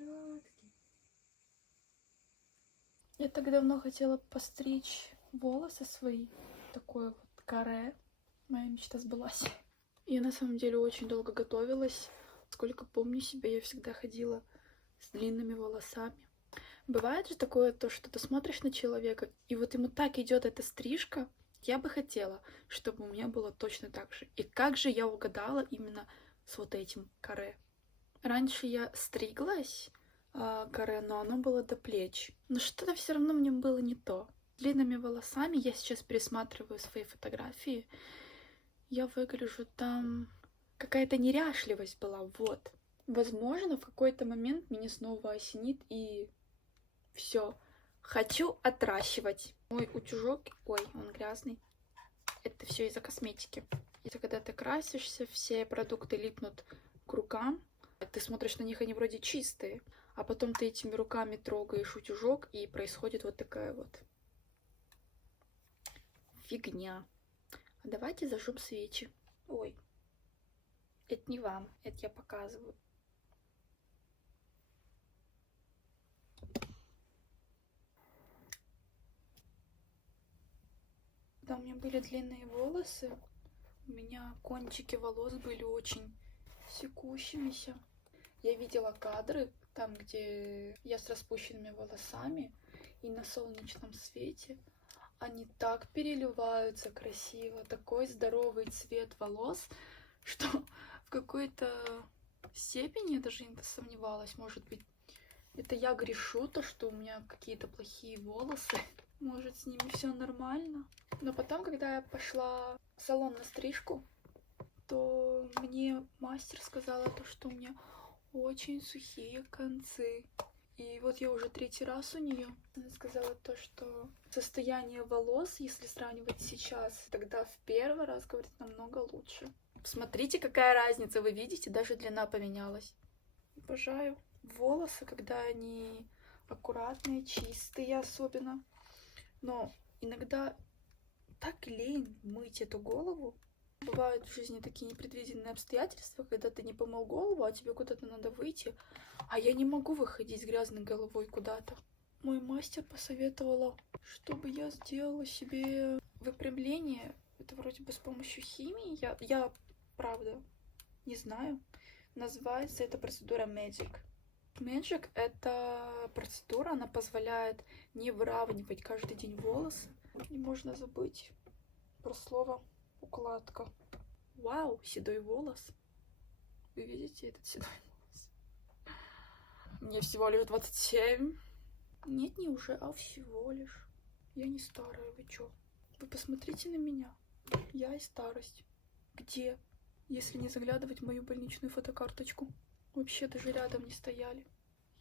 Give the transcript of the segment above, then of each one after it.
Ребятки. Я так давно хотела постричь волосы свои. Такое вот каре. Моя мечта сбылась. Я на самом деле очень долго готовилась. Сколько помню себя, я всегда ходила с длинными волосами. Бывает же такое, то, что ты смотришь на человека, и вот ему так идет эта стрижка. Я бы хотела, чтобы у меня было точно так же. И как же я угадала именно с вот этим каре? Раньше я стриглась каре, но оно было до плеч. Но что-то все равно мне было не то. Длинными волосами я сейчас пересматриваю свои фотографии. Я выгляжу там... Какая-то неряшливость была, вот. Возможно, в какой-то момент меня снова осенит и все. Хочу отращивать. Мой утюжок, ой, он грязный. Это все из-за косметики. Это когда ты красишься, все продукты липнут к рукам. Ты смотришь на них, они вроде чистые. А потом ты этими руками трогаешь утюжок, и происходит вот такая вот фигня. А давайте зажжем свечи. Ой, это не вам, это я показываю. Когда у меня были длинные волосы, у меня кончики волос были очень секущимися. Я видела кадры, там, где я с распущенными волосами, и на солнечном свете они так переливаются красиво, такой здоровый цвет волос, что в какой-то степени я даже не сомневалась, может быть, это я грешу, то, что у меня какие-то плохие волосы, может, с ними все нормально. Но потом, когда я пошла в салон на стрижку, то мне мастер сказала то, что у меня очень сухие концы. И вот я уже третий раз у нее. Она сказала то, что состояние волос, если сравнивать сейчас, тогда в первый раз, говорит, намного лучше. Смотрите, какая разница, вы видите, даже длина поменялась. Обожаю волосы, когда они аккуратные, чистые особенно. Но иногда так лень мыть эту голову. Бывают в жизни такие непредвиденные обстоятельства, когда ты не помыл голову, а тебе куда-то надо выйти, а я не могу выходить с грязной головой куда-то. Мой мастер посоветовала, чтобы я сделала себе выпрямление. Это вроде бы с помощью химии. Я правда не знаю. Называется эта процедура Magic. Magic — это процедура, она позволяет не выравнивать каждый день волосы. Не можно забыть про слово укладка. Вау, седой волос. Вы видите этот седой волос? Мне всего лишь 27. Нет, не уже, а всего лишь. Я не старая, вы чё? Вы посмотрите на меня. Я и старость. Где? Если не заглядывать в мою больничную фотокарточку. Вообще даже рядом не стояли.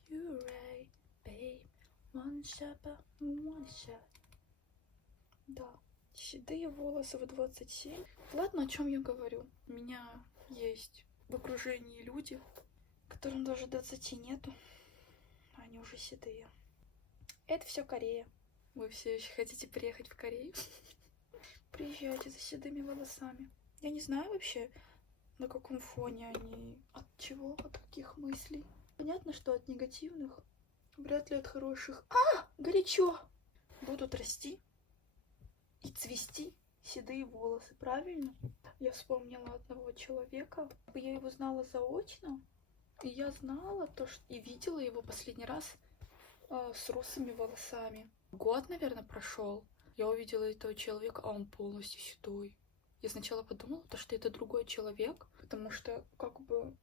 You right, babe. One shot. Да. Седые волосы в 27. Ладно, о чем я говорю. У меня есть в окружении люди, которым даже 20 нету, а они уже седые. Это все Корея. Вы все еще хотите приехать в Корею? Приезжайте за седыми волосами. Я не знаю вообще, на каком фоне они, от чего, от каких мыслей. Понятно, что от негативных, вряд ли от хороших. Горячо! Будут расти и цвести седые волосы, правильно? Я вспомнила одного человека. Я его знала заочно, и я знала то, что и видела его последний раз с русыми волосами. Год, наверное, прошел. Я увидела этого человека, а он полностью седой. Я сначала подумала, то, что это другой человек, потому что как бы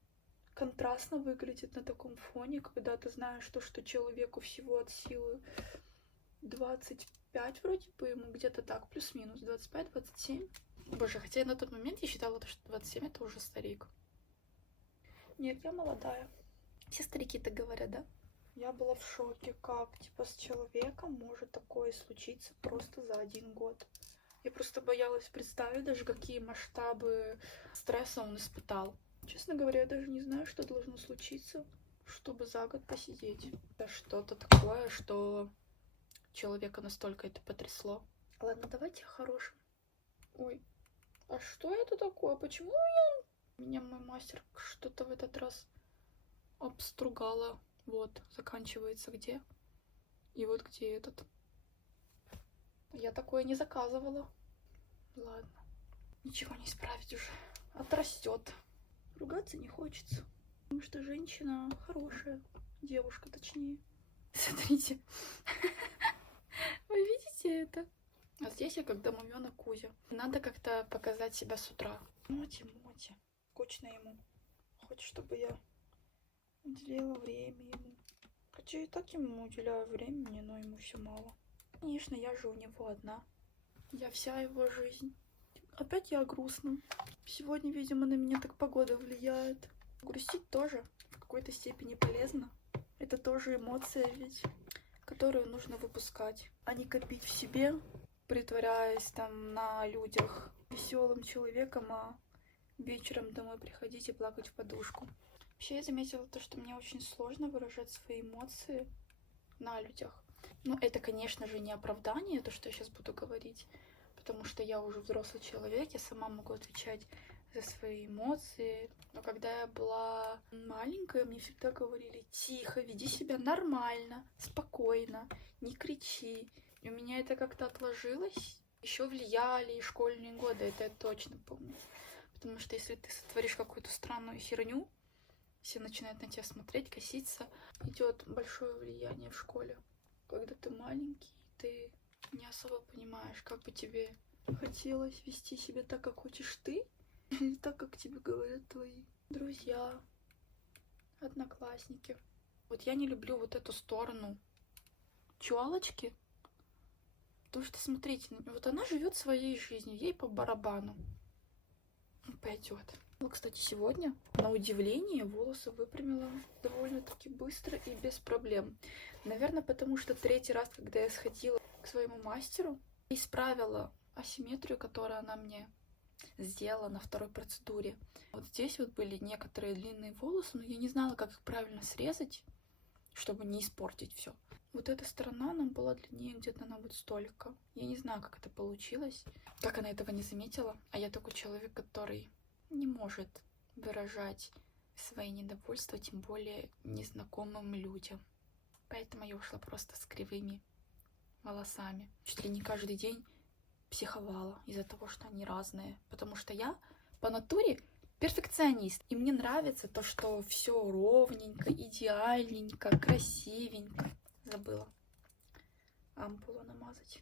контрастно выглядит на таком фоне, когда ты знаешь то, что человеку всего от силы 25 вроде бы ему, где-то так, плюс-минус, 25-27. Боже, хотя на тот момент я считала, что 27 это уже старик. Нет, я молодая. Все старики так говорят, да? Я была в шоке, как, типа, с человеком может такое случиться просто за 1 год. Я просто боялась представить даже, какие масштабы стресса он испытал. Честно говоря, я даже не знаю, что должно случиться, чтобы за год посидеть. Это что-то такое, что человека настолько это потрясло. Ладно, давайте о хорошем. Ой, а что это такое? Почему меня мой мастер что-то в этот раз обстругала Вот, заканчивается где. И вот где этот. Я такое не заказывала. Ладно. Ничего не исправить уже. Отрастет. Ругаться не хочется. Потому что женщина хорошая. Девушка, точнее. Смотрите. Вы видите это? А здесь я как домовёнок Кузя. Надо как-то показать себя с утра. Моти. Скучно ему. Хочет, чтобы я уделяла время ему. Хотя и так ему уделяю времени, но ему все мало. Конечно, я же у него одна. Я вся его жизнь. Опять я грустна. Сегодня, видимо, на меня так погода влияет. Грустить тоже в какой-то степени полезно. Это тоже эмоция ведь, которую нужно выпускать, а не копить в себе, притворяясь там на людях веселым человеком, а вечером домой приходить и плакать в подушку. Вообще я заметила то, что мне очень сложно выражать свои эмоции на людях. Ну, это, конечно же, не оправдание, то, что я сейчас буду говорить, потому что я уже взрослый человек, я сама могу отвечать за свои эмоции. Но когда я была маленькая, мне всегда говорили: тихо, веди себя нормально, спокойно, не кричи. И у меня это как-то отложилось. Еще влияли и школьные годы, это я точно помню. Потому что если ты сотворишь какую-то странную херню, все начинают на тебя смотреть, коситься. Идет большое влияние в школе. Когда ты маленький, ты не особо понимаешь, как бы тебе хотелось вести себя так, как хочешь ты, или так, как тебе говорят твои друзья, одноклассники. Вот я не люблю вот эту сторону чёлочки. Потому что, смотрите, вот она живет своей жизнью, ей по барабану. Пойдет. Ну, кстати, сегодня, на удивление, волосы выпрямила довольно-таки быстро и без проблем. Наверное, потому что третий раз, когда я сходила к своему мастеру, исправила асимметрию, которую она мне сделала на второй процедуре. Вот здесь вот были некоторые длинные волосы, но я не знала, как их правильно срезать, чтобы не испортить все. Вот эта сторона нам была длиннее где-то на вот столько. Я не знаю, как это получилось, как она этого не заметила. А я такой человек, который не может выражать свои недовольства, тем более незнакомым людям. Поэтому я ушла просто с кривыми волосами. Чуть ли не каждый день психовала из-за того, что они разные. Потому что я по натуре перфекционист. И мне нравится то, что все ровненько, идеальненько, красивенько. Забыла ампулу намазать.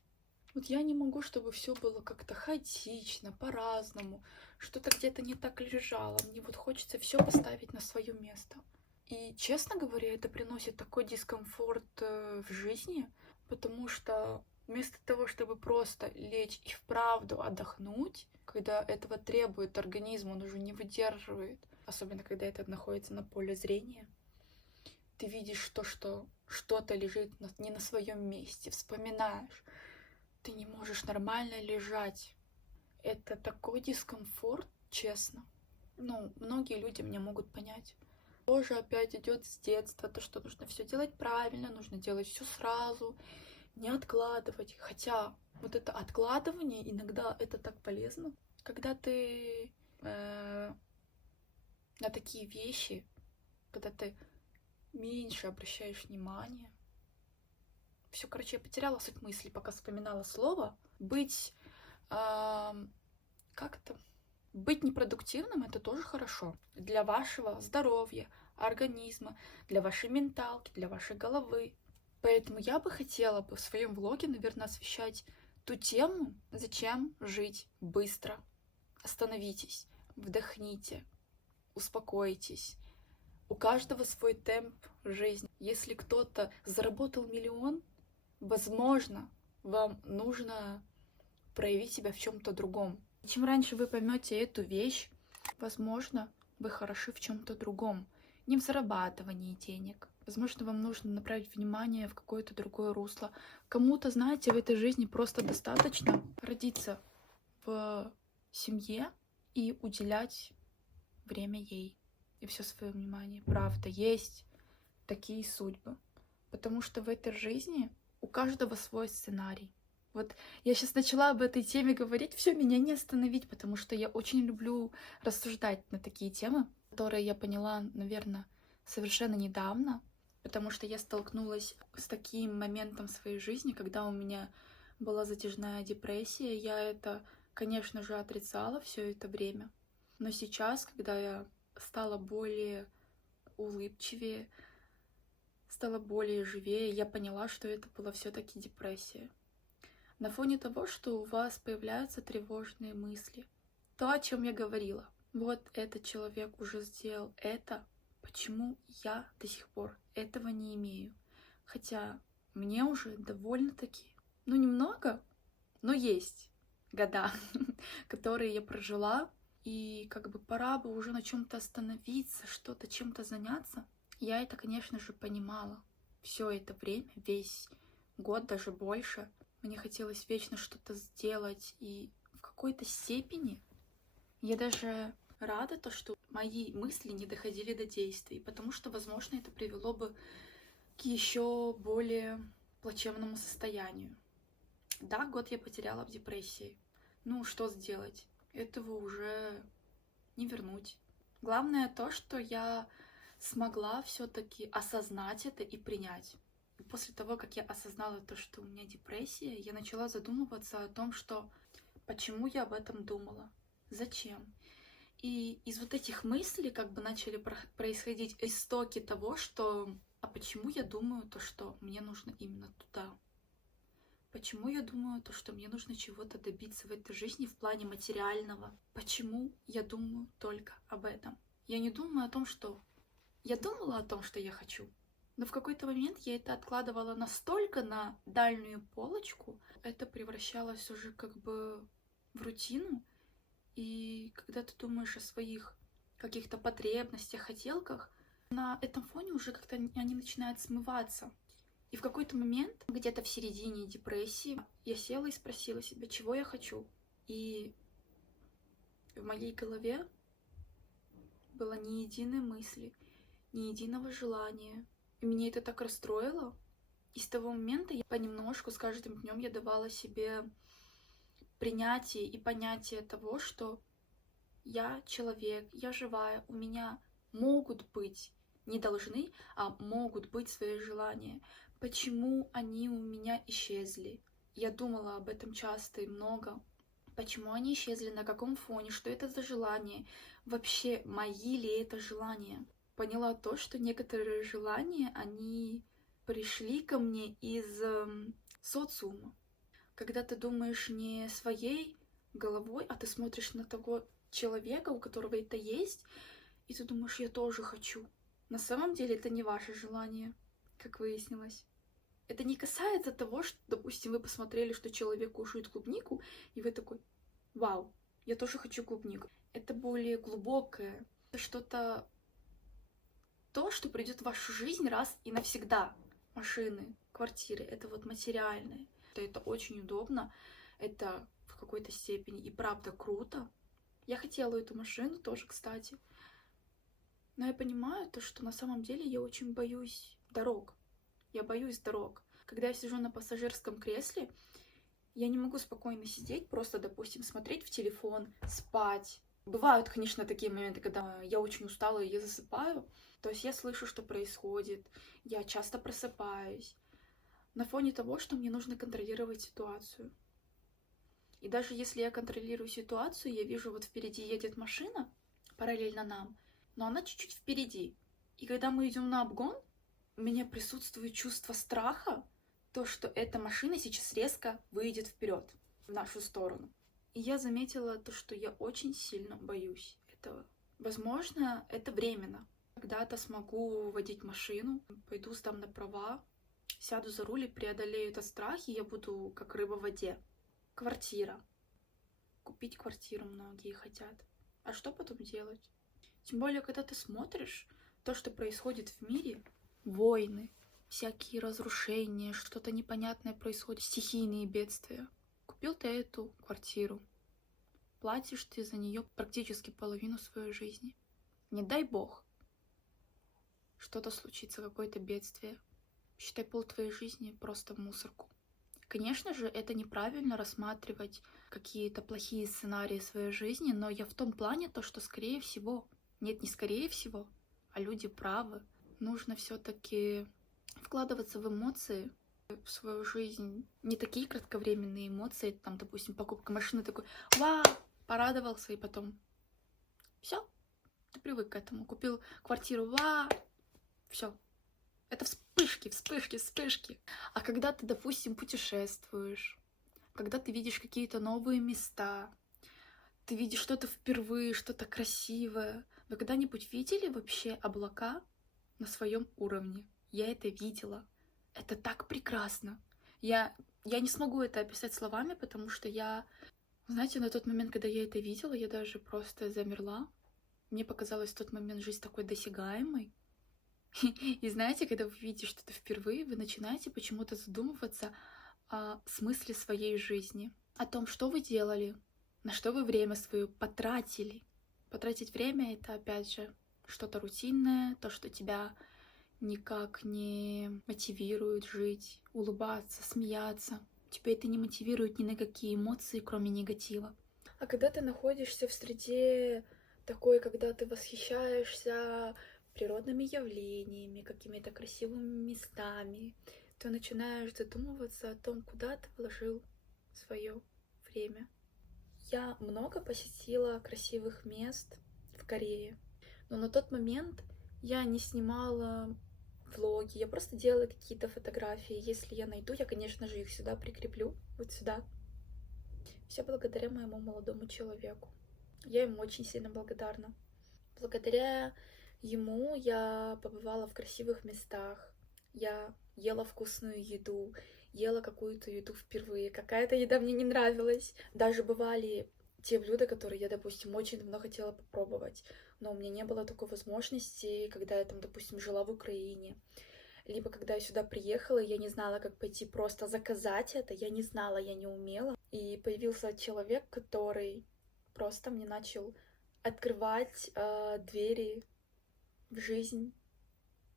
Вот я не могу, чтобы все было как-то хаотично, по-разному, что-то где-то не так лежало. Мне вот хочется все поставить на свое место. И, честно говоря, это приносит такой дискомфорт в жизни, потому что вместо того, чтобы просто лечь и вправду отдохнуть, когда этого требует организм, он уже не выдерживает, особенно когда это находится на поле зрения, ты видишь то, что что-то лежит не на своем месте, вспоминаешь, ты не можешь нормально лежать. Это такой дискомфорт, честно. Ну, многие люди меня могут понять. Тоже опять идет с детства, то, что нужно все делать правильно, нужно делать все сразу, не откладывать. Хотя вот это откладывание иногда это так полезно. Когда ты на такие вещи, когда ты меньше обращаешь внимание. Все, короче, я потеряла суть мысли, пока вспоминала слово. Быть, как это? Быть непродуктивным — это тоже хорошо. Для вашего здоровья, организма, для вашей менталки, для вашей головы. Поэтому я бы хотела в своем влоге, наверное, освещать ту тему, зачем жить быстро. Остановитесь, вдохните, успокойтесь. У каждого свой темп жизни. Если кто-то заработал 1 000 000, возможно, вам нужно проявить себя в чем-то другом. Чем раньше вы поймете эту вещь, возможно, вы хороши в чем-то другом. Не в зарабатывании денег. Возможно, вам нужно направить внимание в какое-то другое русло. Кому-то, знаете, в этой жизни просто достаточно родиться в семье и уделять время ей. И все свое внимание. Правда, есть такие судьбы. Потому что в этой жизни у каждого свой сценарий. Вот я сейчас начала об этой теме говорить, все, меня не остановить, потому что я очень люблю рассуждать на такие темы, которые я поняла, наверное, совершенно недавно. потому что я столкнулась с таким моментом в своей жизни, когда у меня была затяжная депрессия. Я это, конечно же, отрицала все это время. Но сейчас, когда я стала более улыбчивее, стала более живее, я поняла, что это была все-таки депрессия. На фоне того, что у вас появляются тревожные мысли, то, о чем я говорила. Вот этот человек уже сделал это, почему я до сих пор этого не имею? Хотя мне уже довольно-таки, немного, но есть года, которые я прожила, и как бы пора бы уже на чем-то остановиться, что-то чем-то заняться. Я это, конечно же, понимала. Все это время, весь год, даже больше, мне хотелось вечно что-то сделать, и в какой-то степени я даже рада, то, что мои мысли не доходили до действий, потому что, возможно, это привело бы к еще более плачевному состоянию. Да, год я потеряла в депрессии. Что сделать? Этого уже не вернуть. Главное то, что я смогла все-таки осознать это и принять. И после того, как я осознала то, что у меня депрессия, я начала задумываться о том, что почему я об этом думала, зачем. И из вот этих мыслей как бы начали происходить истоки того, что а почему я думаю то, что мне нужно именно туда? Почему я думаю то, что мне нужно чего-то добиться в этой жизни в плане материального? Почему я думаю только об этом? Я не думаю о том, что... Я думала о том, что я хочу, но в какой-то момент я это откладывала настолько на дальнюю полочку, это превращалось уже как бы в рутину, и когда ты думаешь о своих каких-то потребностях, хотелках, на этом фоне уже как-то они начинают смываться. И в какой-то момент, где-то в середине депрессии, я села и спросила себя, чего я хочу. И в моей голове было ни единой мысли, ни единого желания. И меня это так расстроило. И с того момента я понемножку, с каждым днем я давала себе принятие и понятие того, что я человек, я живая, у меня могут быть, не должны, а могут быть свои желания. Почему они у меня исчезли? Я думала об этом часто и много. Почему они исчезли, на каком фоне, что это за желание? Вообще, мои ли это желания? Поняла то, что некоторые желания, они пришли ко мне из социума. Когда ты думаешь не своей головой, а ты смотришь на того человека, у которого это есть, и ты думаешь, я тоже хочу. На самом деле это не ваше желание, как выяснилось. Это не касается того, что, допустим, вы посмотрели, что человек кушает клубнику, и вы такой, вау, я тоже хочу клубнику. Это более глубокое, это что-то, то, что придет в вашу жизнь раз и навсегда. Машины, квартиры, это вот материальное. Это очень удобно, это в какой-то степени и правда круто. Я хотела эту машину тоже, кстати. Но я понимаю то, что на самом деле я очень боюсь дорог. Я боюсь дорог. Когда я сижу на пассажирском кресле, я не могу спокойно сидеть, просто, допустим, смотреть в телефон, спать. Бывают, конечно, такие моменты, когда я очень устала и я засыпаю. То есть я слышу, что происходит, я часто просыпаюсь. На фоне того, что мне нужно контролировать ситуацию. И даже если я контролирую ситуацию, я вижу, вот впереди едет машина, параллельно нам, но она чуть-чуть впереди. И когда мы идем на обгон, у меня присутствует чувство страха, то, что эта машина сейчас резко выйдет вперед, в нашу сторону. И я заметила то, что я очень сильно боюсь этого. Возможно, это временно. Когда-то смогу водить машину, пойду сдам на права, сяду за руль и преодолею этот страх, и я буду как рыба в воде. Квартира. Купить квартиру многие хотят. А что потом делать? Тем более, когда ты смотришь то, что происходит в мире, войны, всякие разрушения, что-то непонятное происходит, стихийные бедствия. Купил ты эту квартиру, платишь ты за нее практически половину своей жизни. Не дай бог, что-то случится, какое-то бедствие. Считай, пол твоей жизни просто в мусорку. Конечно же, это неправильно рассматривать какие-то плохие сценарии своей жизни, но я в том плане то, что скорее всего, нет, не скорее всего, а люди правы. нужно все-таки вкладываться в эмоции, в свою жизнь. Не такие кратковременные эмоции, там, допустим, покупка машины, такой, вау, порадовался, и потом все, ты привык к этому. Купил квартиру, вау, все. Это вспышки, вспышки, вспышки. А когда ты, допустим, путешествуешь, когда ты видишь какие-то новые места, ты видишь что-то впервые, что-то красивое. Вы когда-нибудь видели вообще облака на своем уровне? Я это видела. Это так прекрасно. Я не смогу это описать словами, потому что знаете, на тот момент, когда я это видела, я даже просто замерла. Мне показалось в тот момент жизнь такой досягаемой. И знаете, когда вы видите что-то впервые, вы начинаете почему-то задумываться о смысле своей жизни, о том, что вы делали, на что вы время свое потратили. Потратить время — это, опять же, что-то рутинное, то, что тебя никак не мотивирует жить, улыбаться, смеяться. Тебя это не мотивирует ни на какие эмоции, кроме негатива. А когда ты находишься в среде такой, когда ты восхищаешься природными явлениями, какими-то красивыми местами, то начинаешь задумываться о том, куда ты вложил свое время. Я много посетила красивых мест в Корее, но на тот момент я не снимала влоги, я просто делала какие-то фотографии. Если я найду, я, конечно же, их сюда прикреплю, вот сюда. Все благодаря моему молодому человеку. Я ему очень сильно благодарна. Благодаря ему я побывала в красивых местах, я ела вкусную еду, ела какую-то еду впервые, какая-то еда мне не нравилась. Даже бывали те блюда, которые я, допустим, очень давно хотела попробовать, но у меня не было такой возможности, когда я там, допустим, жила в Украине. Либо когда я сюда приехала, я не знала, как пойти просто заказать это, я не знала, я не умела. И появился человек, который просто мне начал открывать двери в жизнь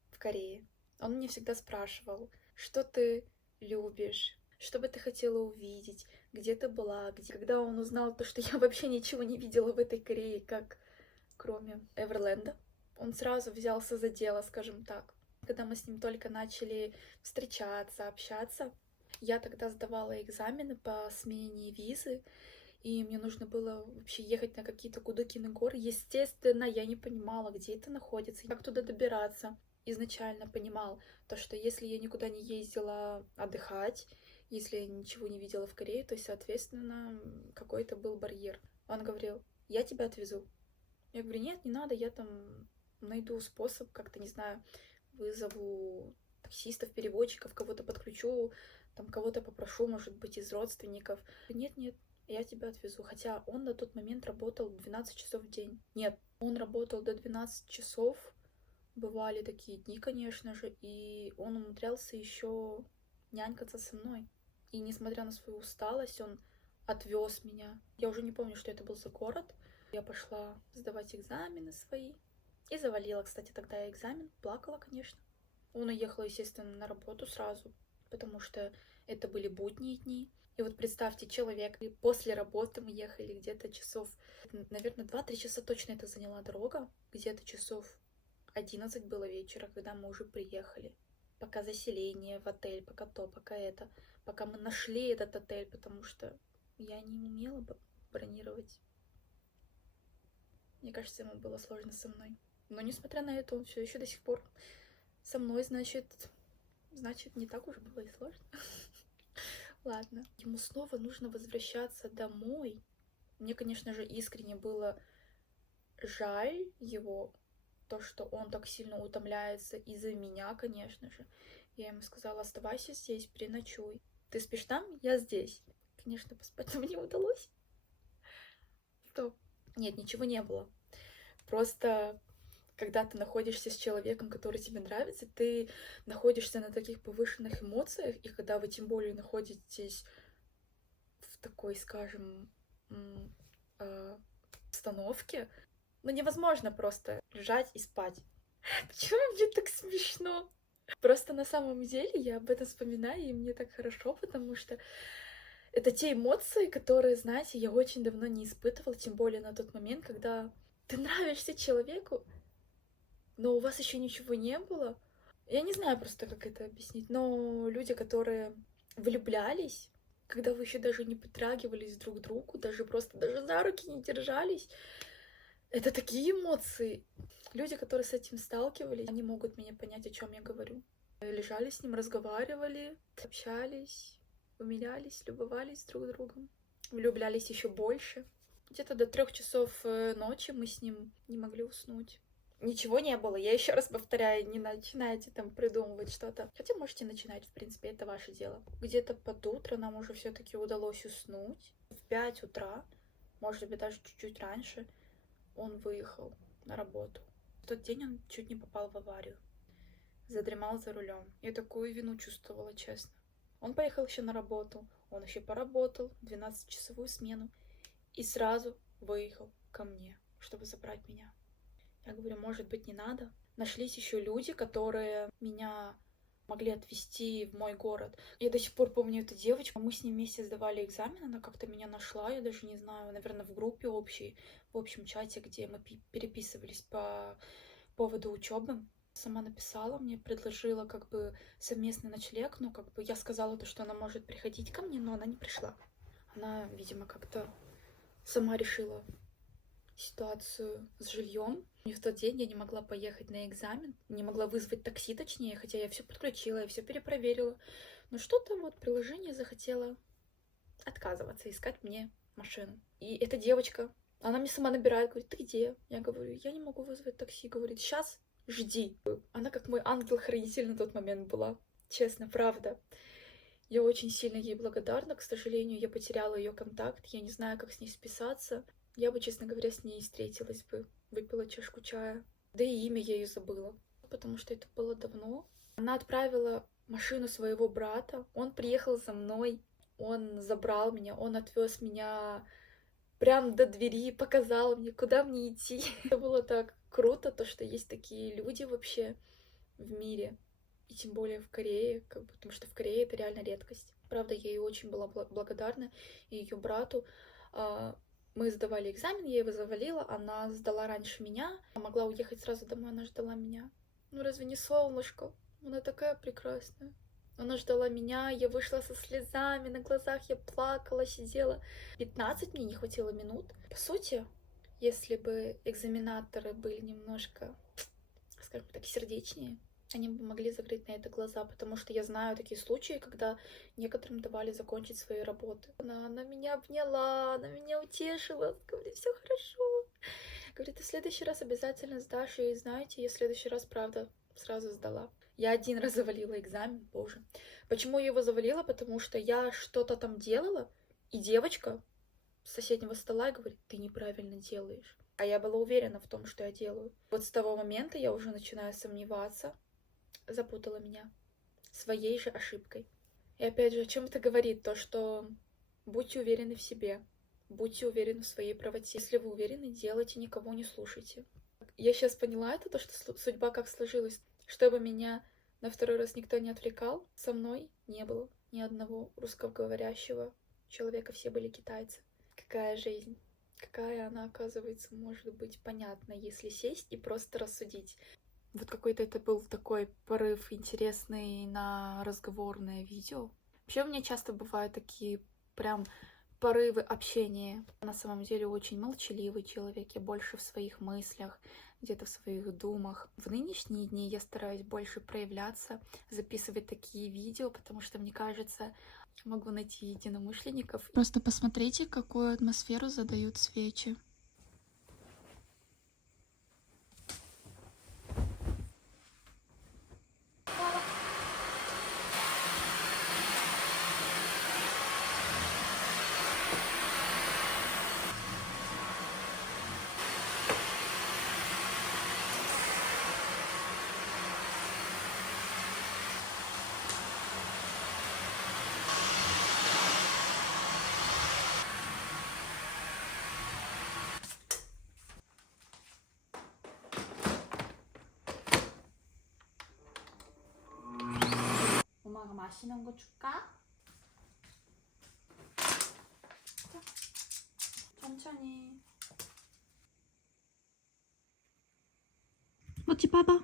в Корее. Он мне всегда спрашивал, что ты любишь, что бы ты хотела увидеть, где ты была, где. Когда он узнал то, что я вообще ничего не видела в этой Корее, как кроме Эверленда, он сразу взялся за дело, скажем так. Когда мы с ним только начали встречаться, общаться, я тогда сдавала экзамены по смене визы, и мне нужно было вообще ехать на какие-то Кудыкины горы. Естественно, я не понимала, где это находится, как туда добираться. Изначально понимал то, что если я никуда не ездила отдыхать, если я ничего не видела в Корее, то, соответственно, какой-то был барьер. Он говорил, я тебя отвезу. Я говорю, нет, не надо, я там найду способ, как-то, не знаю, вызову таксистов, переводчиков, кого-то подключу, там кого-то попрошу, может быть, из родственников. Нет, нет, я тебя отвезу. Хотя он на тот момент работал 12 часов в день. Нет, он работал до 12 часов. Бывали такие дни, конечно же, и он умудрялся еще нянькаться со мной. И несмотря на свою усталость, он отвез меня. Я уже не помню, что это был за город. Я пошла сдавать экзамены свои. И завалила, кстати, тогда я экзамен. Плакала, конечно. Он уехал, естественно, на работу сразу, потому что это были будние дни. И вот представьте, человек, и после работы мы ехали где-то часов, наверное, 2-3 часа точно это заняла дорога. Где-то часов 11 было вечера, когда мы уже приехали. Пока заселение в отель, пока то, пока это. Пока мы нашли этот отель, потому что я не умела бронировать. Мне кажется, ему было сложно со мной. Но несмотря на это, он все еще до сих пор со мной, значит, не так уж было и сложно. Ладно. Ему снова нужно возвращаться домой. Мне, конечно же, искренне было жаль его, то, что он так сильно утомляется из-за меня, конечно же. Я ему сказала, оставайся здесь, переночуй. Ты спишь там? Я здесь. Конечно, поспать нам не удалось. Что? Нет, ничего не было. Просто когда ты находишься с человеком, который тебе нравится, ты находишься на таких повышенных эмоциях, и когда вы тем более находитесь в такой, скажем, обстановке, ну невозможно просто лежать и спать. Почему мне так смешно? Просто на самом деле я об этом вспоминаю, и мне так хорошо, потому что это те эмоции, которые, знаете, я очень давно не испытывала, тем более на тот момент, когда ты нравишься человеку, но у вас еще ничего не было. Я не знаю просто, как это объяснить, но люди, которые влюблялись, когда вы еще даже не притрагивались друг к другу, даже за руки не держались, это такие эмоции. Люди, которые с этим сталкивались, они могут меня понять, о чем я говорю. Лежали с ним, разговаривали, общались, умилялись, любовались друг другом, влюблялись еще больше. Где-то до 3 часов ночи мы с ним не могли уснуть. Ничего не было. Я еще раз повторяю, не начинайте там придумывать что-то. Хотя можете начинать, в принципе, это ваше дело. Где-то под утро нам уже все-таки удалось уснуть. В 5 утра, может быть, даже чуть-чуть раньше, он выехал на работу. В тот день он чуть не попал в аварию. Задремал за рулем. Я такую вину чувствовала, честно. Он поехал еще на работу. Он еще поработал 12-часовую смену. И сразу выехал ко мне, чтобы забрать меня. Я говорю, может быть, не надо. Нашлись еще люди, которые меня могли отвезти в мой город. Я до сих пор помню эту девочку. Мы с ней вместе сдавали экзамен, она как-то меня нашла, я даже не знаю, наверное, в группе общей, в общем чате, где мы переписывались по поводу учебы. Сама написала мне, предложила как бы совместный ночлег, но как бы я сказала то, что она может приходить ко мне, но она не пришла. Она, видимо, как-то сама решила ситуацию с жильем. И в тот день я не могла поехать на экзамен, не могла вызвать такси, точнее, хотя я все подключила, я все перепроверила. Но что-то вот приложение захотело отказываться, искать мне машину. И эта девочка, она мне сама набирает, говорит, ты где? Я говорю, я не могу вызвать такси. Говорит, сейчас жди. Она как мой ангел-хранитель на тот момент была. Честно, правда. Я очень сильно ей благодарна. К сожалению, я потеряла ее контакт. Я не знаю, как с ней списаться. Я бы, честно говоря, с ней встретилась бы, выпила чашку чая. Да и имя я ее забыла, потому что это было давно. Она отправила машину своего брата. Он приехал за мной. Он забрал меня. Он отвез меня прям до двери, показал мне, куда мне идти. Это было так круто, то, что есть такие люди вообще в мире. И тем более в Корее, потому что в Корее это реально редкость. Правда, я ей очень была благодарна, и ее брату. Мы сдавали экзамен, я его завалила, она сдала раньше меня, могла уехать сразу домой, она ждала меня. Ну разве не солнышко? Она такая прекрасная. Она ждала меня, я вышла со слезами на глазах, я плакала, сидела. 15 мне не хватило минут. По сути, если бы экзаменаторы были немножко, скажем так, сердечнее, они бы могли закрыть на это глаза, потому что я знаю такие случаи, когда некоторым давали закончить свои работы. Она меня обняла, она меня утешила, говорит, все хорошо. Говорит, ты в следующий раз обязательно сдашь, и знаете, я в следующий раз, правда, сразу сдала. Я один раз завалила экзамен, боже. Почему я его завалила? Потому что я что-то там делала, и девочка с соседнего стола говорит, ты неправильно делаешь. А я была уверена в том, что я делаю. Вот с того момента я уже начинаю сомневаться, запутала меня своей же ошибкой. И опять же, о чем это говорит? То, что будьте уверены в себе, будьте уверены в своей правоте. Если вы уверены, делайте, никого не слушайте. Я сейчас поняла это, то, что судьба как сложилась. Чтобы меня на второй раз никто не отвлекал, со мной не было ни одного русскоговорящего человека, все были китайцы. Какая жизнь? Какая она, оказывается, может быть понятна, если сесть и просто рассудить. Вот какой-то это был такой порыв интересный на разговорное видео. Вообще у меня часто бывают такие прям порывы общения. На самом деле очень молчаливый человек, я больше в своих мыслях, где-то в своих думах. В нынешние дни я стараюсь больше проявляться, записывать такие видео, потому что, мне кажется, могу найти единомышленников. Просто посмотрите, какую атмосферу задают свечи. 엄마가 맛있는 거 줄까? 자, 천천히. 뭐 어찌 봐봐.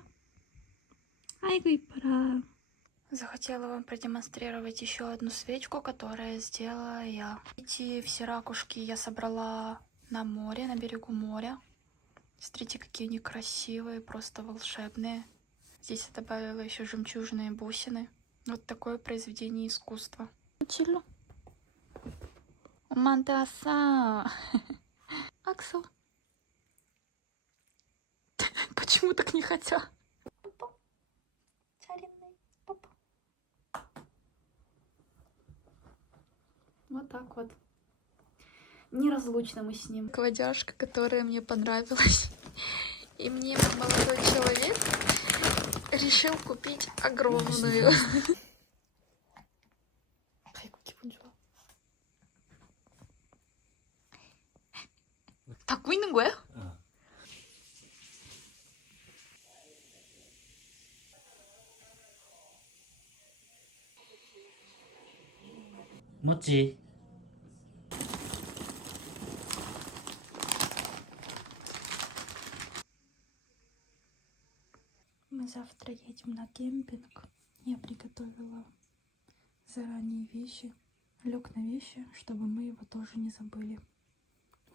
아이고 이뻐라. Захотела вам продемонстрировать еще одну свечку, которую сделала я. Эти все ракушки я собрала на море, на берегу моря. Смотрите, какие они красивые, просто волшебные. Здесь я добавила еще жемчужные бусины. Вот такое произведение искусства. Чилу. Мантаса. Аксел. Почему так не хотят? Вот так вот. Неразлучно мы с ним. Кладяшка, которая мне понравилась. И мне молодой человек решил купить огромную. 닫고 있는 거야? 멋지. Мы завтра едем на кемпинг. Я приготовила заранее вещи. Лег на вещи, чтобы мы его тоже не забыли.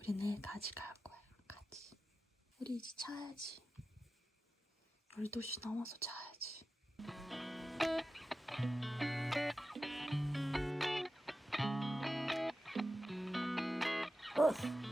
우리 내일 같이 갈 거야. 같이. 우리 이제 자야지. 12시 넘어서 자야지. 어.